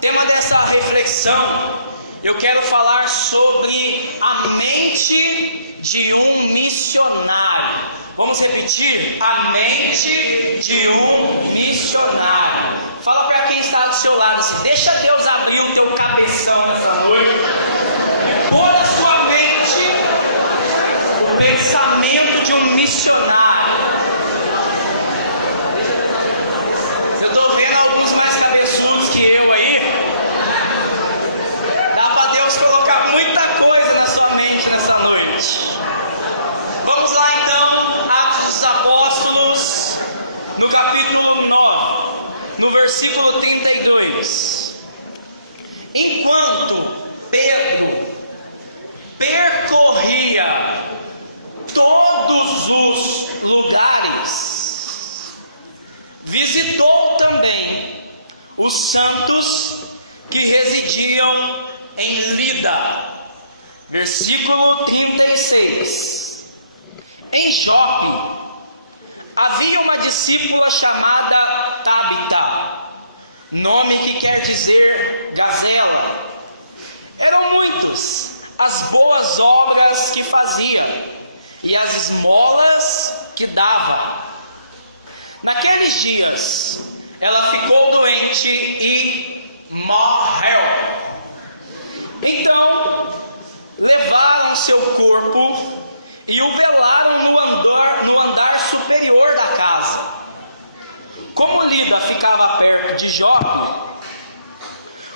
tema dessa reflexão, eu quero falar sobre a mente de um missionário. Vamos repetir? A mente de um missionário. Fala para quem está do seu lado assim: deixa Deus abrir o teu cabeção nessa noite e pôr na sua mente o pensamento de um missionário. Eu estou vendo alguns mais cabeçudos que eu aí. Dá para Deus colocar muita coisa na sua mente nessa noite. Vamos lá então, Atos dos Apóstolos, no capítulo 9, no versículo 32. Enquanto Pedro percorria todos os lugares, visitou também os santos que residiam em Lida. Versículo 36. Em Jope havia uma discípula chamada Tabita, nome que quer dizer gazela. Eram muitas as boas obras que fazia e as esmolas que dava. Naqueles dias ela ficou doente e morreu. Então levaram seu corpo e o velaram no andar superior da casa. Como Lida ficava perto de Jope,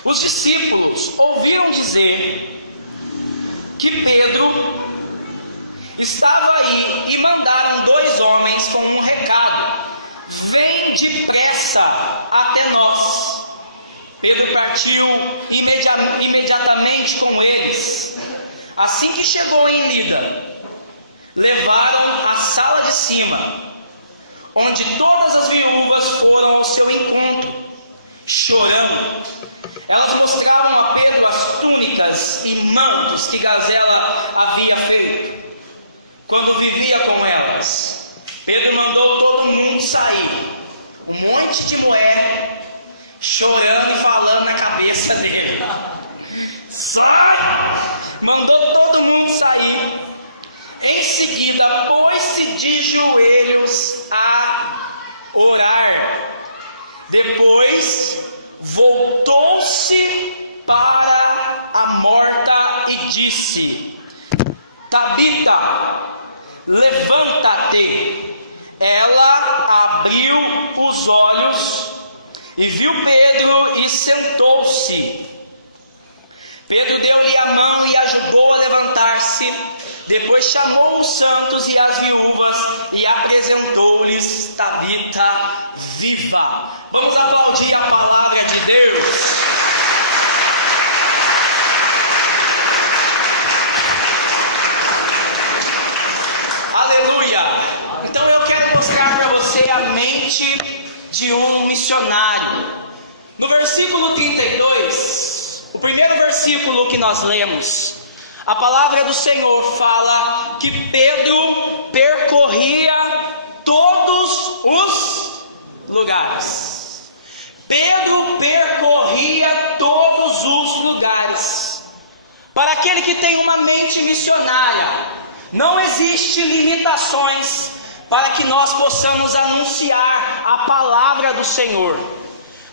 os discípulos ouviram dizer que Pedro estava aí e mandaram 2 homens com um recado: vem depressa até nós. Pedro partiu imediatamente com eles. Assim que chegou em Lida, levaram à sala de cima, onde todas as viúvas foram ao seu encontro, chorando. Elas mostravam a Pedro as túnicas e mantos que Gazela havia feito quando vivia com elas. Pedro mandou todo mundo sair, um monte de mulher chorando e falando na cabeça dele. Sai! Mandou todo mundo sair. Em seguida, pôs-se de joelhos a orar. Depois, voltou-se para a morta e disse: Tabita, levanta-te. Ela abriu os olhos e viu Pedro e sentou-se. Pedro deu-lhe a mão e ajudou a levantar-se. Depois chamou os santos e as viúvas e apresentou-lhes Tabita viva. Vamos aplaudir a palavra de Deus. Aleluia. Então eu quero mostrar para você a mente de um missionário. No versículo 32, o primeiro versículo que nós lemos, a palavra do Senhor fala que Pedro percorria todos os lugares. Pedro percorria todos os lugares. Para aquele que tem uma mente missionária, não existe limitações para que nós possamos anunciar a palavra do Senhor.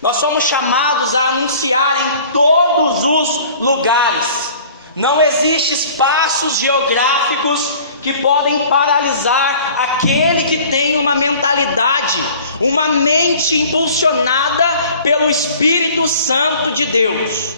Nós somos chamados a anunciar em todos os lugares. Não existem espaços geográficos que podem paralisar aquele que tem uma mentalidade, uma mente impulsionada pelo Espírito Santo de Deus.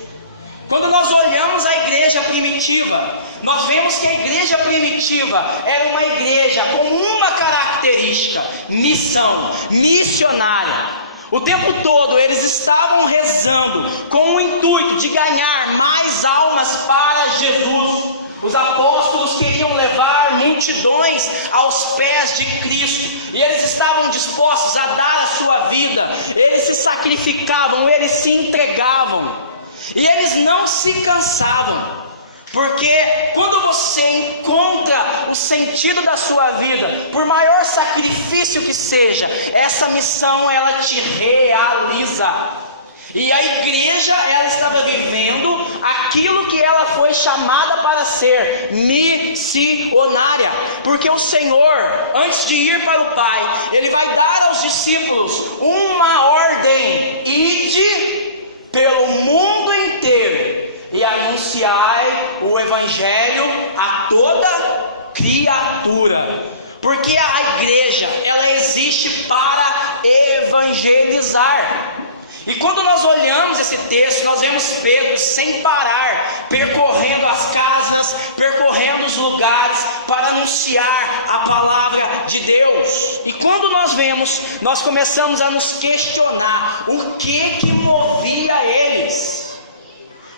Quando nós olhamos a igreja primitiva, nós vemos que a igreja primitiva era uma igreja com uma característica: missão, missionária. O tempo todo eles estavam rezando com o intuito de ganhar mais almas para Jesus. Os apóstolos queriam levar multidões aos pés de Cristo, e eles estavam dispostos a dar a sua vida. Eles se sacrificavam, eles se entregavam, e eles não se cansavam. Porque quando você encontra o sentido da sua vida, por maior sacrifício que seja, essa missão ela te realiza. E a igreja, ela estava vivendo aquilo que ela foi chamada para ser, missionária. Porque o Senhor, antes de ir para o Pai, Ele vai dar aos discípulos uma ordem: ide pelo mundo inteiro e anunciai o Evangelho a toda criatura. Porque a igreja, ela existe para evangelizar. E quando nós olhamos esse texto, nós vemos Pedro sem parar, percorrendo as casas, percorrendo os lugares, para anunciar a palavra de Deus. E quando nós vemos, nós começamos a nos questionar o que movia eles.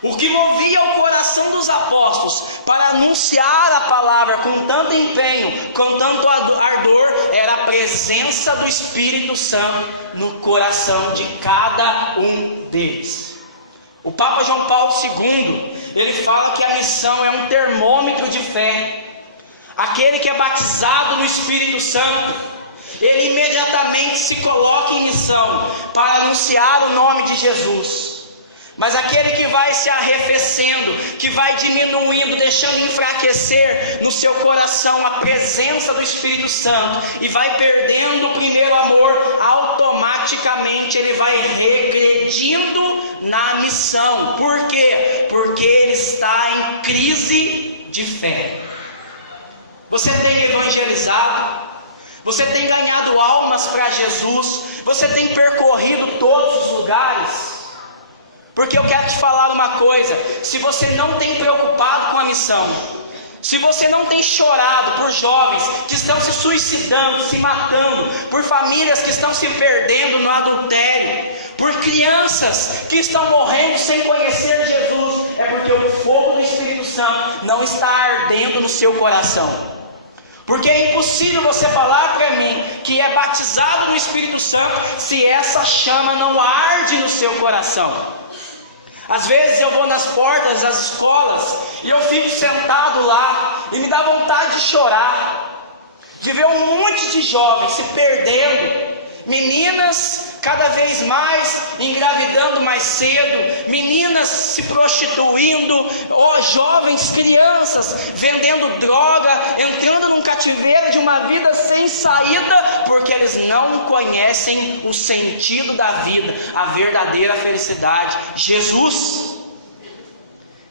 O que movia o coração dos apóstolos para anunciar a palavra com tanto empenho, com tanto ardor, era a presença do Espírito Santo no coração de cada um deles. O Papa João Paulo II, ele fala que a missão é um termômetro de fé. Aquele que é batizado no Espírito Santo, ele imediatamente se coloca em missão para anunciar o nome de Jesus. Mas aquele que vai se arrefecendo, que vai diminuindo, deixando enfraquecer no seu coração a presença do Espírito Santo, e vai perdendo o primeiro amor, automaticamente ele vai regredindo na missão. Por quê? Porque ele está em crise de fé. Você tem evangelizado, você tem ganhado almas para Jesus, você tem percorrido todos os lugares. Porque eu quero te falar uma coisa: se você não tem preocupado com a missão, se você não tem chorado por jovens que estão se suicidando, se matando, por famílias que estão se perdendo no adultério, por crianças que estão morrendo sem conhecer Jesus, é porque o fogo do Espírito Santo não está ardendo no seu coração. Porque é impossível você falar para mim que é batizado no Espírito Santo se essa chama não arde no seu coração. Às vezes eu vou nas portas das escolas e eu fico sentado lá e me dá vontade de chorar, de ver um monte de jovens se perdendo, meninas cada vez mais engravidando mais cedo, meninas se prostituindo, jovens, crianças vendendo droga, entrando num cativeiro de uma vida sem saída, porque eles não conhecem o sentido da vida, a verdadeira felicidade, Jesus.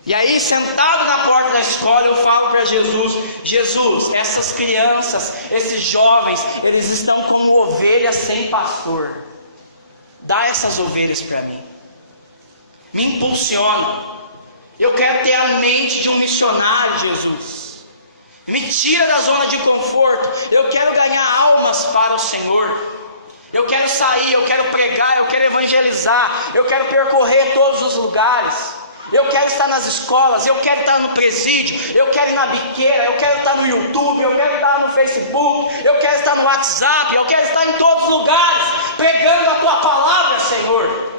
E aí, sentado na porta da escola, eu falo para Jesus: Jesus, essas crianças, esses jovens, eles estão como ovelhas sem pastor. Dá essas ovelhas para mim. Me impulsiona. Eu quero ter a mente de um missionário, Jesus. Me tira da zona de conforto. Eu quero ganhar almas para o Senhor. Eu quero sair, eu quero pregar, eu quero evangelizar, eu quero percorrer todos os lugares. Eu quero estar nas escolas, eu quero estar no presídio, eu quero ir na biqueira, eu quero estar no YouTube, eu quero estar no Facebook, eu quero estar no WhatsApp, eu quero estar em todos os lugares, pregando a Tua palavra, Senhor.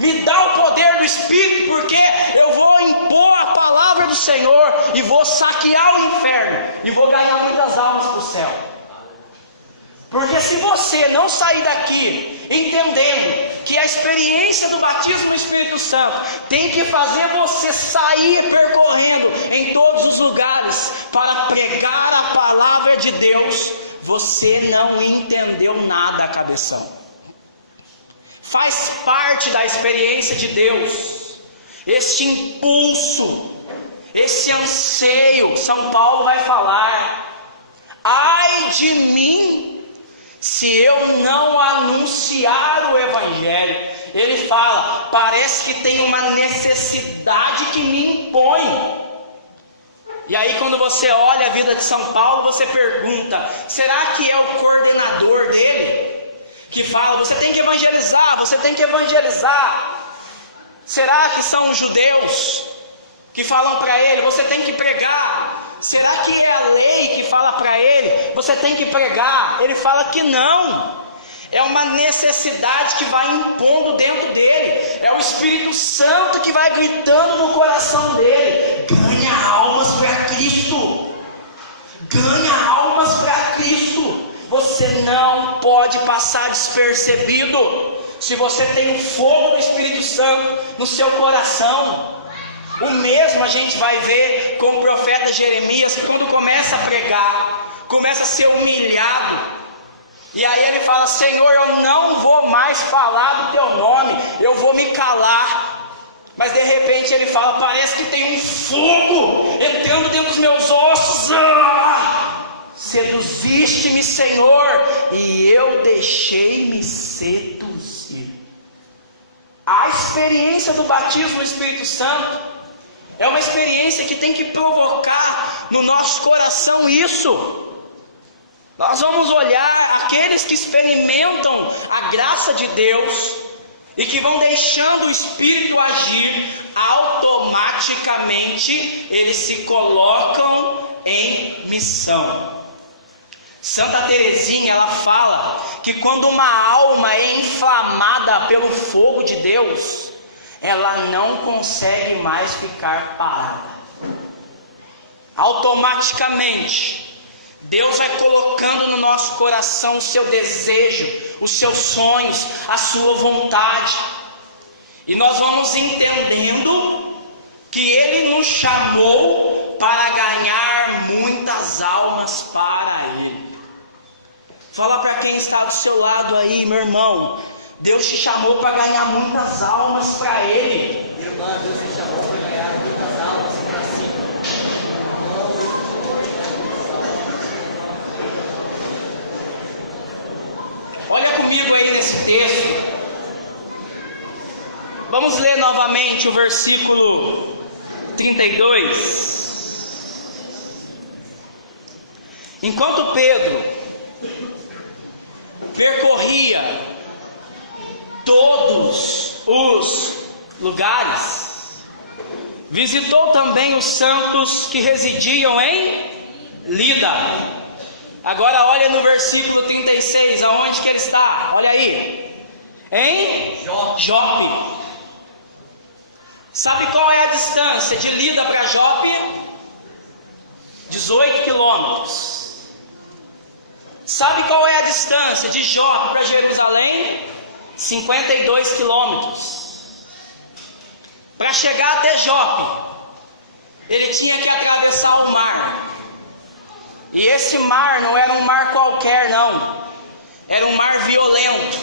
Me dá o poder do Espírito, porque eu vou impor a palavra do Senhor e vou saquear o inferno e vou ganhar muitas almas para o céu. Porque se você não sair daqui entendendo que a experiência do batismo no Espírito Santo tem que fazer você sair percorrendo em todos os lugares para pregar a palavra de Deus, você não entendeu nada, cabeção. Faz parte da experiência de Deus este impulso, esse anseio. São Paulo vai falar: ai de mim se eu não anunciar o Evangelho. Ele fala: parece que tem uma necessidade que me impõe. E aí, quando você olha a vida de São Paulo, você pergunta: será que é o coordenador dele que fala: você tem que evangelizar, você tem que evangelizar? Será que são os judeus que falam para ele: você tem que pregar? Será que é a lei que fala para ele: você tem que pregar? Ele fala que não. É uma necessidade que vai impondo dentro dele. É o Espírito Santo que vai gritando no coração dele: ganha almas para Cristo. Ganha almas para Cristo. Você não pode passar despercebido. se você tem o fogo do Espírito Santo no seu coração. O mesmo a gente vai ver com o profeta Jeremias, que quando começa a pregar, começa a ser humilhado, e aí ele fala: Senhor, eu não vou mais falar do teu nome, eu vou me calar. Mas de repente ele fala: parece que tem um fogo entrando dentro dos meus ossos. Seduziste-me, Senhor, e eu deixei-me seduzir. A experiência do batismo no Espírito Santo é uma experiência que tem que provocar no nosso coração isso. Nós vamos olhar aqueles que experimentam a graça de Deus e que vão deixando o Espírito agir, automaticamente eles se colocam em missão. Santa Teresinha, ela fala que quando uma alma é inflamada pelo fogo de Deus, ela não consegue mais ficar parada. Automaticamente Deus vai colocando no nosso coração o seu desejo, os seus sonhos, a sua vontade. E nós vamos entendendo que Ele nos chamou para ganhar muitas almas para Ele. Fala para quem está do seu lado aí, meu irmão. Deus te chamou para ganhar muitas almas para Ele. Irmã, Deus te chamou para ganhar muitas almas para si. Olha comigo aí nesse texto. Vamos ler novamente o versículo 32. Enquanto Pedro percorria todos os lugares, visitou também os santos que residiam em Lida. Agora olha no versículo 36, aonde que ele está? Olha aí. Em Jope. Sabe qual é a distância de Lida para Jope? 18 quilômetros. Sabe qual é a distância de Jope para Jerusalém? 52 quilômetros. Para chegar até Jope, ele tinha que atravessar o mar. E esse mar não era um mar qualquer, não. Era um mar violento.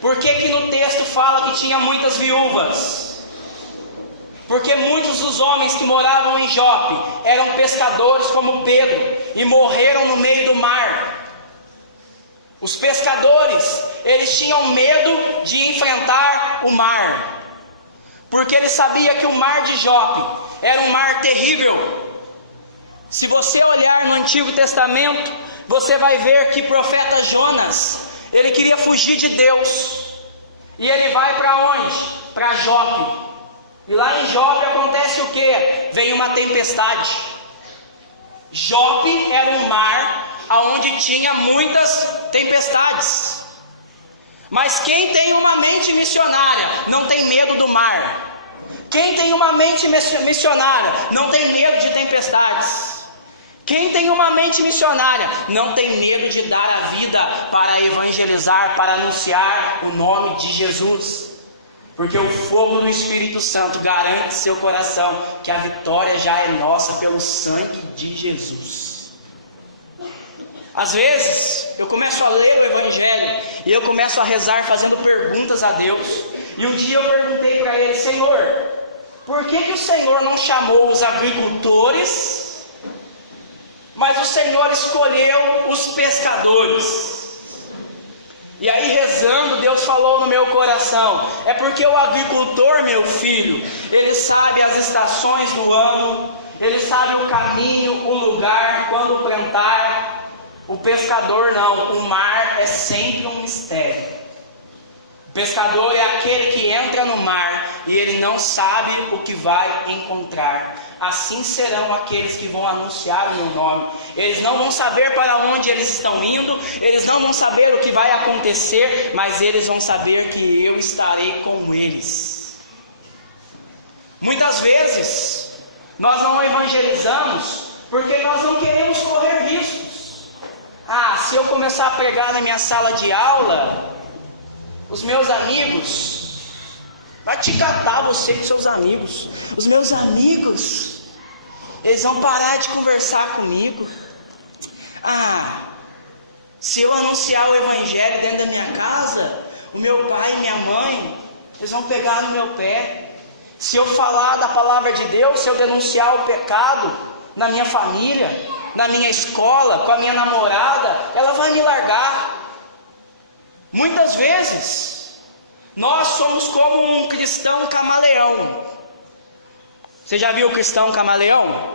Por que que no texto fala que tinha muitas viúvas? Porque muitos dos homens que moravam em Jope eram pescadores como Pedro e morreram no meio do mar. Os pescadores, eles tinham medo de enfrentar o mar, porque eles sabiam que o mar de Jope era um mar terrível. Se você olhar no Antigo Testamento, você vai ver que o profeta Jonas, ele queria fugir de Deus, e ele vai para onde? Para Jope. E lá em Jope acontece o que? Vem uma tempestade. Jope era um mar onde tinha muitas tempestades. Mas quem tem uma mente missionária não tem medo do mar. Quem tem uma mente missionária não tem medo de tempestades. Quem tem uma mente missionária não tem medo de dar a vida para evangelizar, para anunciar o nome de Jesus. Porque o fogo do Espírito Santo garante seu coração que a vitória já é nossa pelo sangue de Jesus. Às vezes, eu começo a ler o Evangelho e eu começo a rezar fazendo perguntas a Deus. E um dia eu perguntei para ele: Senhor, por que o Senhor não chamou os agricultores, mas o Senhor escolheu os pescadores? E aí rezando, Deus falou no meu coração: é porque o agricultor, meu filho, ele sabe as estações do ano, ele sabe o caminho, o lugar, quando plantar. O pescador não, o mar é sempre um mistério. O pescador é aquele que entra no mar e ele não sabe o que vai encontrar. Assim serão aqueles que vão anunciar o meu nome. Eles não vão saber para onde eles estão indo, eles não vão saber o que vai acontecer, mas eles vão saber que eu estarei com eles. Muitas vezes nós não evangelizamos porque nós não queremos correr riscos. Se eu começar a pregar na minha sala de aula, Os meus amigos, vai te catar você com seus amigos. Os meus amigos, eles vão parar de conversar comigo. Se eu anunciar o evangelho dentro da minha casa, o meu pai e minha mãe, eles vão pegar no meu pé. Se eu falar da palavra de Deus, se eu denunciar o pecado na minha família, na minha escola, com a minha namorada, ela vai me largar. Muitas vezes, nós somos como um cristão camaleão. Você já viu o cristão camaleão?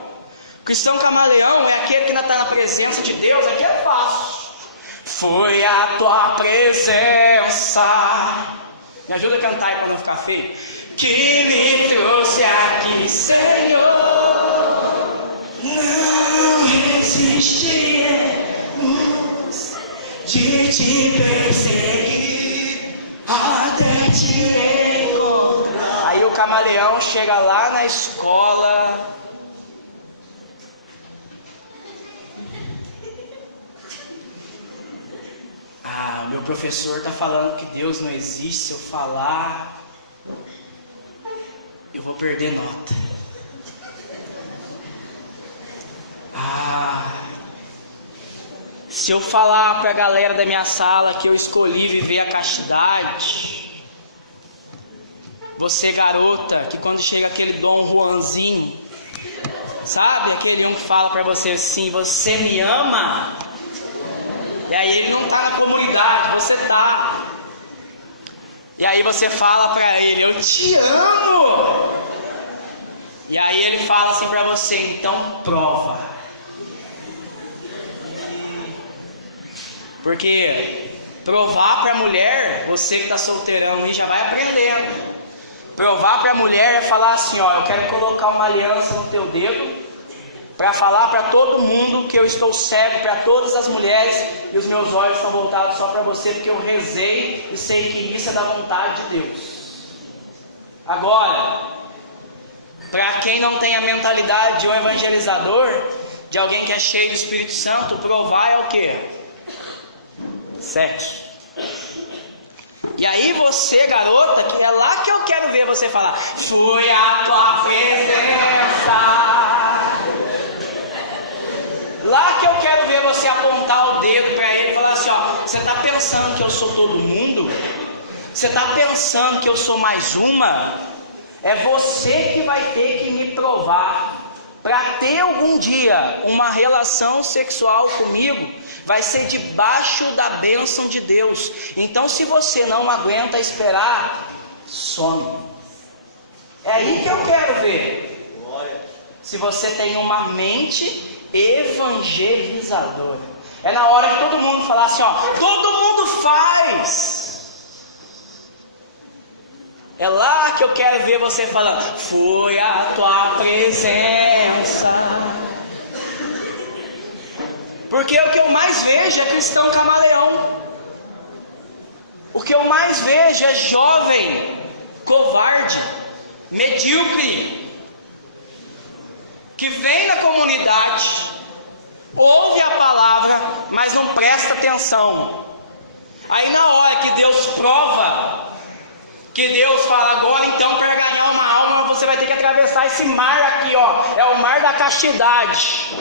O cristão camaleão é aquele que ainda está na presença de Deus, aqui é fácil. Foi a tua presença, me ajuda a cantar aí para não ficar feio, que me trouxe aqui, Senhor. Não resistiremos de te perseguir até te encontrar. Aí o camaleão chega lá na escola. O meu professor está falando que Deus não existe. Se eu falar, eu vou perder nota. Se eu falar para a galera da minha sala que eu escolhi viver a castidade, você garota, que quando chega aquele Dom Juanzinho, sabe, aquele um que fala para você assim, você me ama? E aí ele não está na comunidade, você está. E aí você fala para ele, eu te amo. E aí ele fala assim para você, então prova. Porque provar para a mulher, você que está solteirão aí já vai aprendendo. Provar para a mulher é falar assim, ó, eu quero colocar uma aliança no teu dedo, para falar para todo mundo que eu estou cego para todas as mulheres e os meus olhos estão voltados só para você, porque eu rezei e sei que isso é da vontade de Deus. Agora, para quem não tem a mentalidade de um evangelizador, de alguém que é cheio do Espírito Santo, provar é o quê? Sexo. E aí você, garota, que é lá que eu quero ver você falar, fui a tua presença. Lá que eu quero ver você apontar o dedo para ele e falar assim, ó, você está pensando que eu sou todo mundo? Você está pensando que eu sou mais uma? É você que vai ter que me provar. Para ter algum dia uma relação sexual comigo, vai ser debaixo da bênção de Deus. Então se você não aguenta esperar, some. É aí que eu quero ver. Se você tem uma mente evangelizadora. É na hora que todo mundo falar assim, ó, todo mundo faz. É lá que eu quero ver você falando, foi a tua presença. Porque o que eu mais vejo é cristão camaleão. O que eu mais vejo é jovem, covarde, medíocre, que vem na comunidade, ouve a palavra, mas não presta atenção. Aí na hora que Deus prova, que Deus fala, agora então para ganhar uma alma, você vai ter que atravessar esse mar aqui, ó, é o mar da castidade.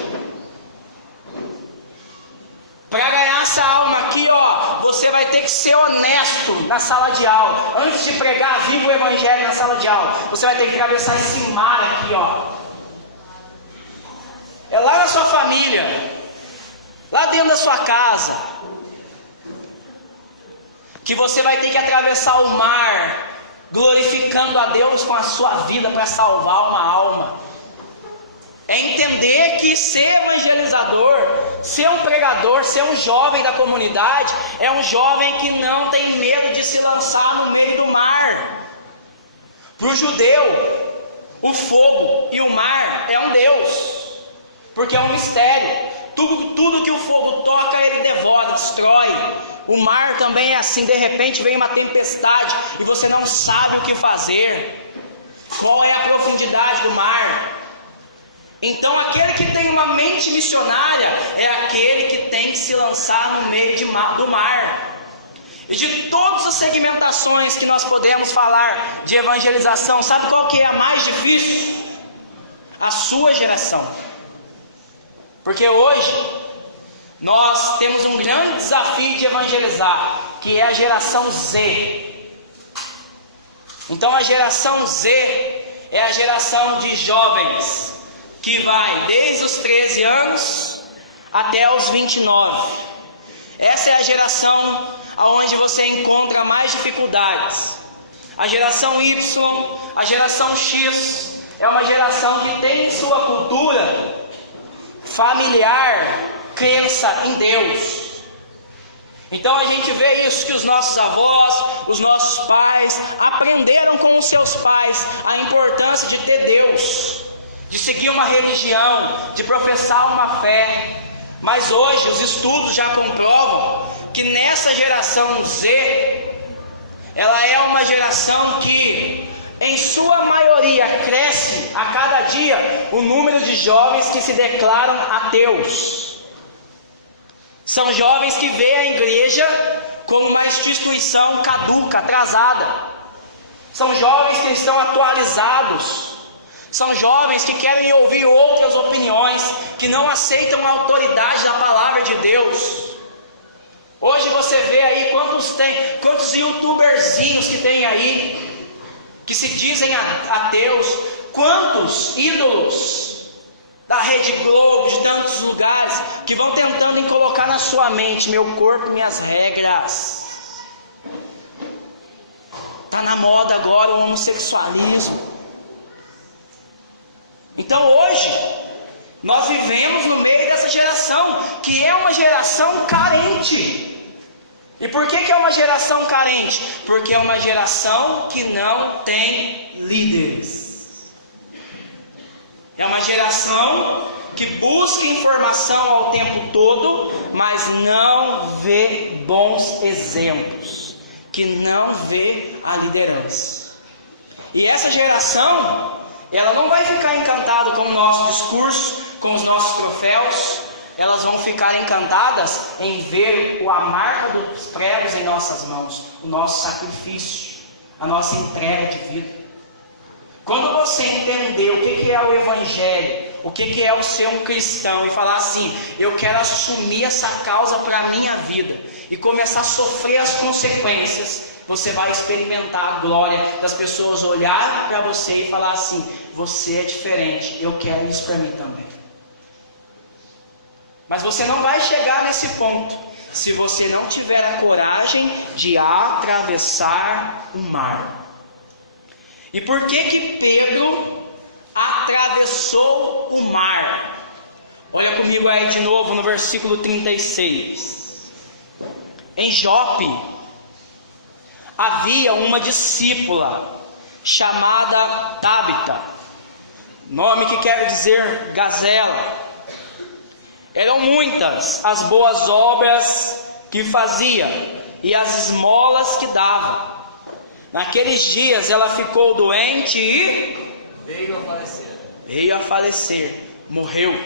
Para ganhar essa alma aqui, ó, você vai ter que ser honesto na sala de aula. Antes de pregar vivo o evangelho na sala de aula, você vai ter que atravessar esse mar aqui, ó. É lá na sua família, lá dentro da sua casa, que você vai ter que atravessar o mar, glorificando a Deus com a sua vida para salvar uma alma. É entender que ser evangelizador, ser um pregador, ser um jovem da comunidade, é um jovem que não tem medo de se lançar no meio do mar. Para o judeu, o fogo e o mar é um Deus. Porque é um mistério. Tudo que o fogo toca, ele devora, destrói. O mar também é assim. De repente vem uma tempestade e você não sabe o que fazer. Qual é a profundidade do mar? Então aquele que tem uma mente missionária é aquele que tem que se lançar no meio do mar. E de todas as segmentações que nós podemos falar de evangelização, sabe qual que é a mais difícil? A sua geração. Porque hoje nós temos um grande desafio de evangelizar, que é a geração Z. Então a geração Z é a geração de jovens que vai desde os 13 anos até os 29. Essa é a geração onde você encontra mais dificuldades. A geração Y, a geração X, é uma geração que tem em sua cultura familiar crença em Deus. Então a gente vê isso, que os nossos avós, os nossos pais aprenderam com os seus pais a importância de ter Deus, de seguir uma religião, de professar uma fé. Mas hoje os estudos já comprovam que nessa geração Z, ela é uma geração que em sua maioria cresce a cada dia o número de jovens que se declaram ateus. São jovens que veem a igreja como uma instituição caduca, atrasada. São jovens que estão atualizados. São jovens que querem ouvir outras opiniões, que não aceitam a autoridade da palavra de Deus. Hoje você vê aí quantos youtuberzinhos que tem aí, que se dizem ateus, quantos ídolos da Rede Globo, de tantos lugares, que vão tentando colocar na sua mente: meu corpo, minhas regras. Está na moda agora o homossexualismo. Então hoje, nós vivemos no meio dessa geração, que é uma geração carente. E por que é uma geração carente? Porque é uma geração que não tem líderes. É uma geração que busca informação ao tempo todo, mas não vê bons exemplos, que não vê a liderança. E essa geração, ela não vai ficar encantada com o nosso discurso, com os nossos troféus. Elas vão ficar encantadas em ver a marca dos pregos em nossas mãos, o nosso sacrifício, a nossa entrega de vida. Quando você entender o que é o Evangelho, o que é o ser um cristão, e falar assim: eu quero assumir essa causa para a minha vida, e começar a sofrer as consequências, você vai experimentar a glória das pessoas olharem para você e falar assim: você é diferente, eu quero isso para mim também. Mas você não vai chegar nesse ponto se você não tiver a coragem de atravessar o mar. E por que Pedro atravessou o mar? Olha comigo aí de novo no versículo 36. Em Jope havia uma discípula chamada Tabita, nome que quer dizer gazela. Eram muitas as boas obras que fazia e as esmolas que dava. Naqueles dias ela ficou doente e veio a falecer, morreu.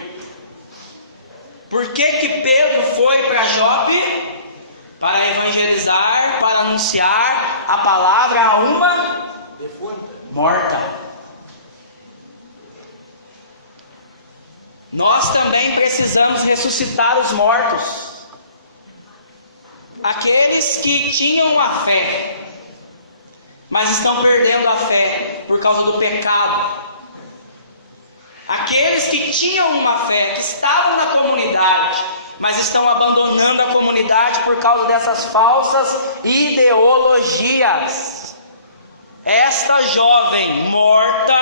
Por que Pedro foi para Jope? Para evangelizar, para anunciar a palavra a uma morta. Nós também precisamos ressuscitar os mortos. Aqueles que tinham a fé, mas estão perdendo a fé por causa do pecado. Aqueles que tinham uma fé, que estavam na comunidade, mas estão abandonando a comunidade por causa dessas falsas ideologias. Esta jovem morta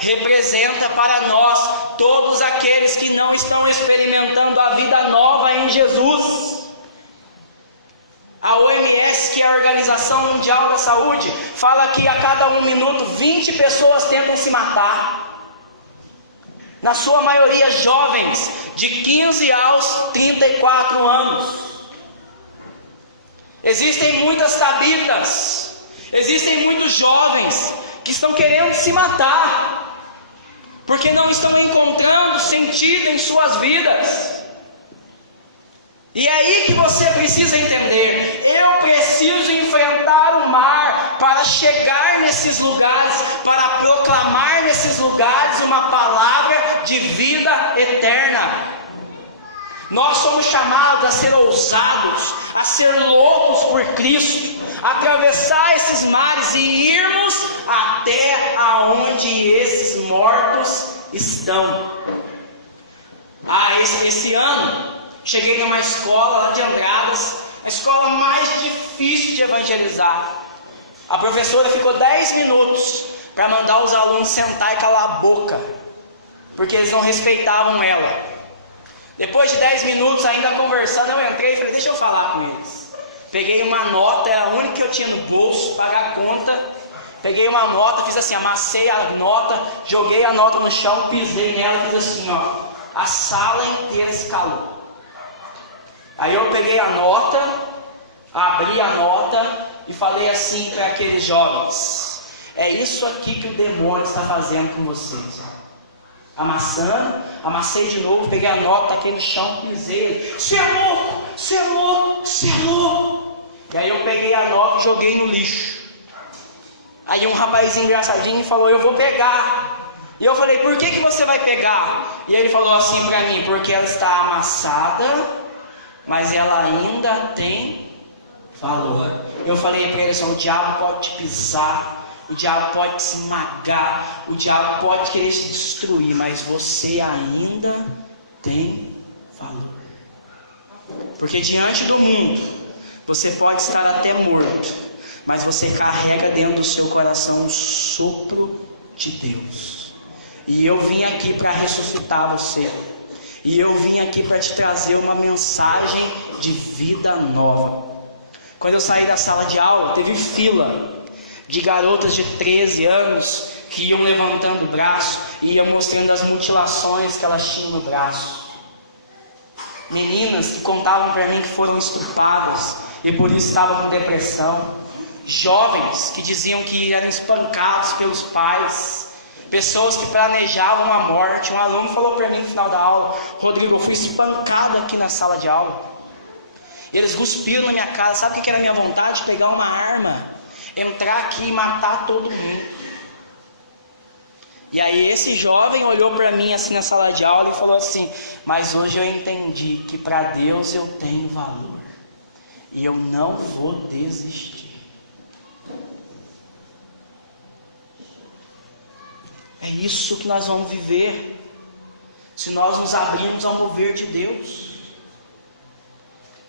representa para nós todos aqueles que não estão experimentando a vida nova em Jesus. A OMS, que é a Organização Mundial da Saúde, fala que a cada 1 minuto 20 pessoas tentam se matar. Na sua maioria jovens, de 15 aos 34 anos. Existem muitas tabitas, existem muitos jovens que estão querendo se matar, porque não estão encontrando sentido em suas vidas. E é aí que você precisa entender: eu preciso enfrentar o mar para chegar nesses lugares, para proclamar nesses lugares uma palavra de vida eterna. Nós somos chamados a ser ousados, a ser loucos por Cristo, a atravessar esses mares e irmos até aonde esses mortos estão. Esse ano, cheguei numa escola lá de Andradas, a escola mais difícil de evangelizar. A professora ficou 10 minutos para mandar os alunos sentar e calar a boca, porque eles não respeitavam ela. Depois de 10 minutos ainda conversando, eu entrei e falei: deixa eu falar com eles. Peguei uma nota, era a única que eu tinha no bolso, pagar a conta. Peguei uma nota, fiz assim, amassei a nota, joguei a nota no chão, pisei nela, fiz assim, ó. A sala inteira se calou. Aí eu peguei a nota, abri a nota e falei assim para aqueles jovens: é isso aqui que o demônio está fazendo com vocês. Amassando, amassei de novo, peguei a nota, taquei no chão, pisei. Você é louco, você é louco, você é louco. E aí eu peguei a nota e joguei no lixo. Aí um rapazinho engraçadinho falou: eu vou pegar. E eu falei: por que você vai pegar? E ele falou assim para mim: porque ela está amassada, mas ela ainda tem valor. Eu falei para ele assim: o diabo pode te pisar, o diabo pode te esmagar, o diabo pode querer te destruir, mas você ainda tem valor. Porque diante do mundo, você pode estar até morto, mas você carrega dentro do seu coração o sopro de Deus. E eu vim aqui para ressuscitar você. E eu vim aqui para te trazer uma mensagem de vida nova. Quando eu saí da sala de aula, teve fila de garotas de 13 anos que iam levantando o braço e iam mostrando as mutilações que elas tinham no braço. Meninas que contavam para mim que foram estupradas e por isso estavam com depressão. Jovens que diziam que eram espancados pelos pais. Pessoas que planejavam a morte. Um aluno falou para mim no final da aula: Rodrigo, eu fui espancado aqui na sala de aula. Eles cuspiram na minha cara. Sabe o que era a minha vontade? Pegar uma arma, entrar aqui e matar todo mundo. E aí esse jovem olhou para mim assim na sala de aula e falou assim: mas hoje eu entendi que para Deus eu tenho valor. E eu não vou desistir. É isso que nós vamos viver se nós nos abrirmos ao mover de Deus.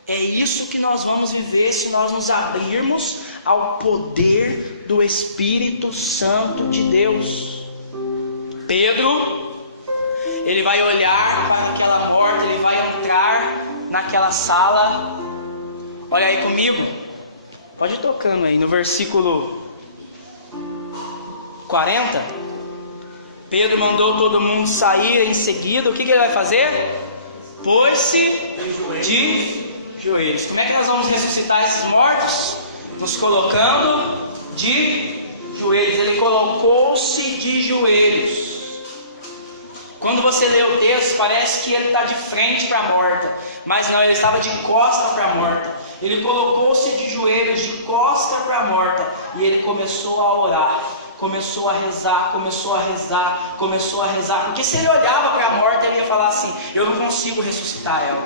É isso que nós vamos viver se nós nos abrirmos ao poder do Espírito Santo de Deus. Pedro, ele vai olhar para aquela porta, ele vai entrar naquela sala. Olha aí comigo, pode ir tocando aí no versículo 40. Pedro mandou todo mundo sair em seguida. O que ele vai fazer? Pôs-se de joelhos. Como é que nós vamos ressuscitar esses mortos? Nos colocando de joelhos. Ele colocou-se de joelhos. Quando você lê o texto, parece que ele está de frente para a morta, mas não, ele estava de costa para a morta. Ele colocou-se de joelhos, de costa para a morta, e ele começou a orar. Começou a rezar, começou a rezar, começou a rezar. Porque se ele olhava para a morta, ele ia falar assim: eu não consigo ressuscitar ela.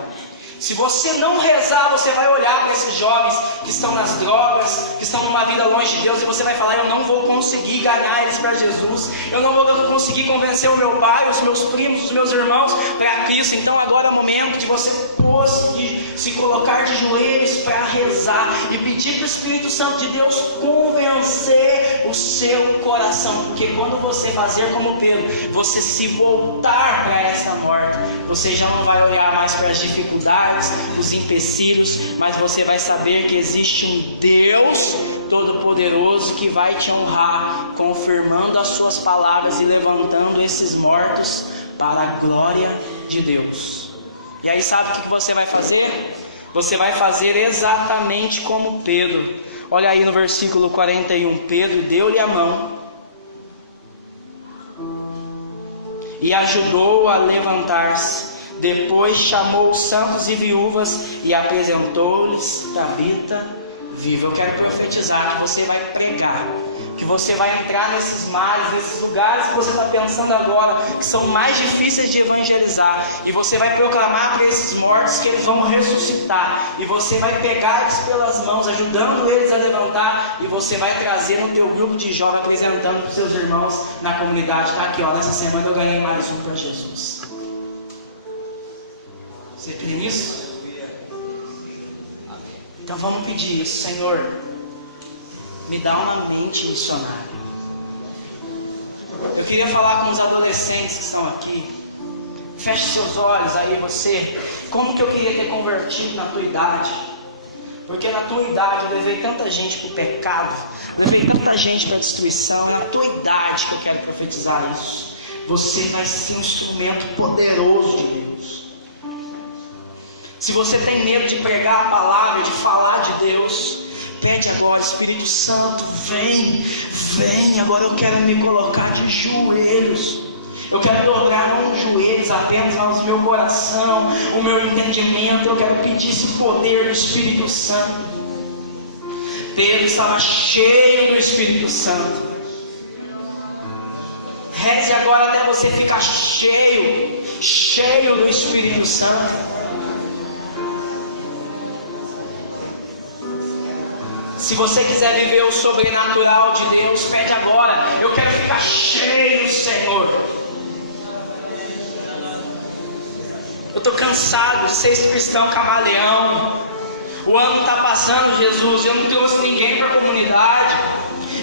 Se você não rezar, você vai olhar para esses jovens que estão nas drogas, que estão numa vida longe de Deus, e você vai falar: eu não vou conseguir ganhar eles para Jesus, eu não vou conseguir convencer o meu pai, os meus primos, os meus irmãos para Cristo. Então agora é o momento de você se colocar de joelhos para rezar e pedir para o Espírito Santo de Deus convencer o seu coração. Porque quando você fazer como Pedro, você se voltar para essa morte, você já não vai olhar mais para as dificuldades, os empecilhos, mas você vai saber que existe um Deus Todo-Poderoso que vai te honrar, confirmando as suas palavras e levantando esses mortos para a glória de Deus. E aí sabe o que você vai fazer? Você vai fazer exatamente como Pedro. Olha aí no versículo 41, Pedro deu-lhe a mão e ajudou a levantar-se. Depois chamou os santos e viúvas e apresentou-lhes Tabita viva. Eu quero profetizar que você vai pregar, que você vai entrar nesses mares, nesses lugares que você está pensando agora, que são mais difíceis de evangelizar, e você vai proclamar para esses mortos que eles vão ressuscitar, e você vai pegar eles pelas mãos, ajudando eles a levantar, e você vai trazer no teu grupo de jovens, apresentando para os seus irmãos na comunidade. Está aqui, ó, nessa semana eu ganhei mais um para Jesus. Você crê nisso? Então vamos pedir isso, Senhor, me dá uma mente missionária. Eu queria falar com os adolescentes que estão aqui. Feche seus olhos aí, você. Como que eu queria ter convertido na tua idade? Porque na tua idade eu levei tanta gente para o pecado, levei tanta gente para a destruição. É na tua idade que eu quero profetizar isso. Você vai ser um instrumento poderoso de Deus. Se você tem medo de pregar a palavra, de falar de Deus, pede agora, Espírito Santo, vem, agora eu quero me colocar de joelhos. Eu quero dobrar não os joelhos apenas, mas o meu coração, o meu entendimento. Eu quero pedir esse poder do Espírito Santo. Pedro estava cheio do Espírito Santo. Reze agora até você ficar cheio do Espírito Santo. Se você quiser viver o sobrenatural de Deus, pede agora. Eu quero ficar cheio, Senhor. Eu estou cansado de ser esse cristão camaleão. O ano está passando, Jesus. Eu não trouxe ninguém para a comunidade.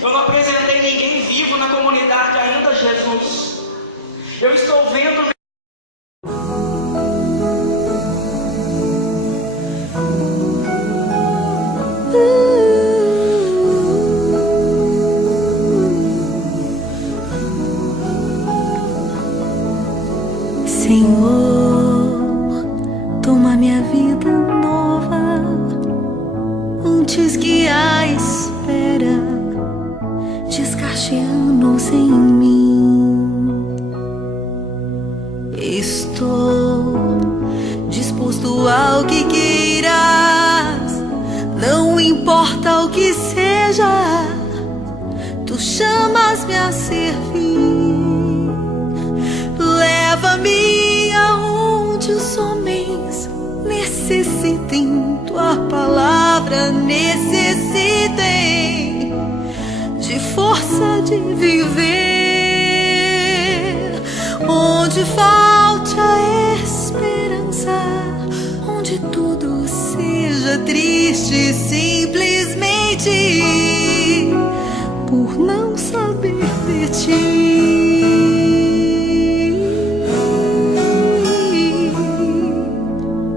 Eu não apresentei ninguém vivo na comunidade ainda, Jesus. Eu estou vendo... Senhor, toma minha vida nova antes que a espera desgaste anos em mim. Estou disposto ao que queiras, não importa o que seja, tu chamas-me a servir. Leva-me aonde os homens necessitem, tua palavra necessitem de força de viver. Onde falte a esperança, onde tudo seja triste, simplesmente por não saber de ti.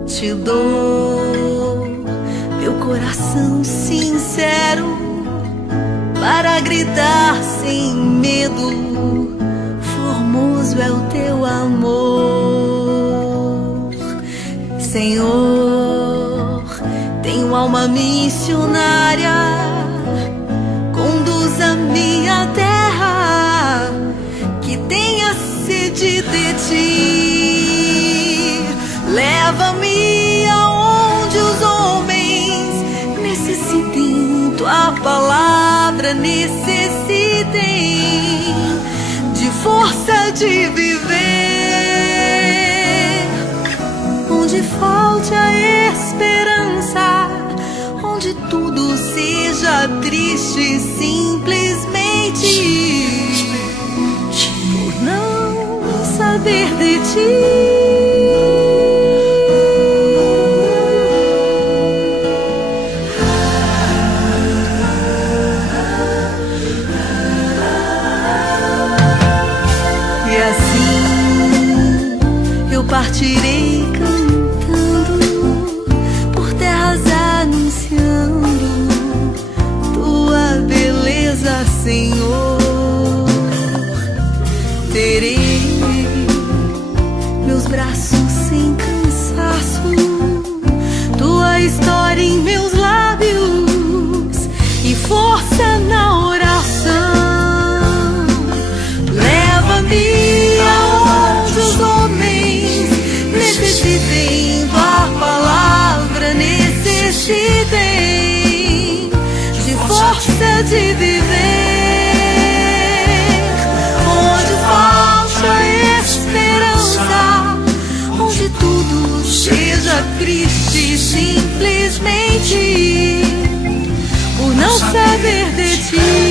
Te dou meu coração sincero para gritar sem medo. Formoso é o teu amor, Senhor. Tenho alma missionária, conduz a minha terra que tenha sede de ti. Leva-me aonde os homens necessitem, tua palavra necessitem de força de viver. Onde falte a esperança, onde tudo seja triste, simplesmente por não saber de ti. Partirei cantando por terras anunciando tua beleza, Senhor. Terei meus braços sem cansaço, tua história em meus lábios e força na oração. Leva-me aonde os homens saber de ti.